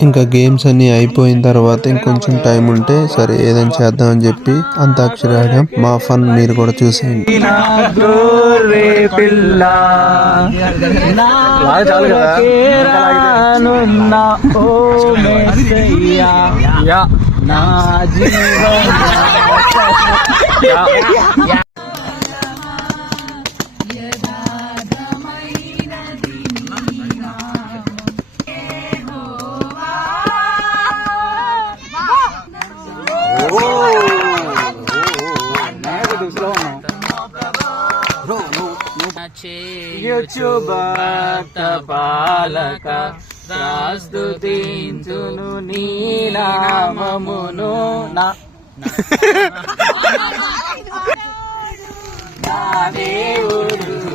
ఇంకా గేమ్స్ అన్ని అయిపోయిన తర్వాత ఇంకొంచెం టైం ఉంటే సరే ఏదైనా చేద్దాం అని చెప్పి అంతాక్షరి ఆడాం. మా ఫన్ మీరు కూడా చూసేయండి. పాలక స్తుతించును నీ నామమును నా దేవుడు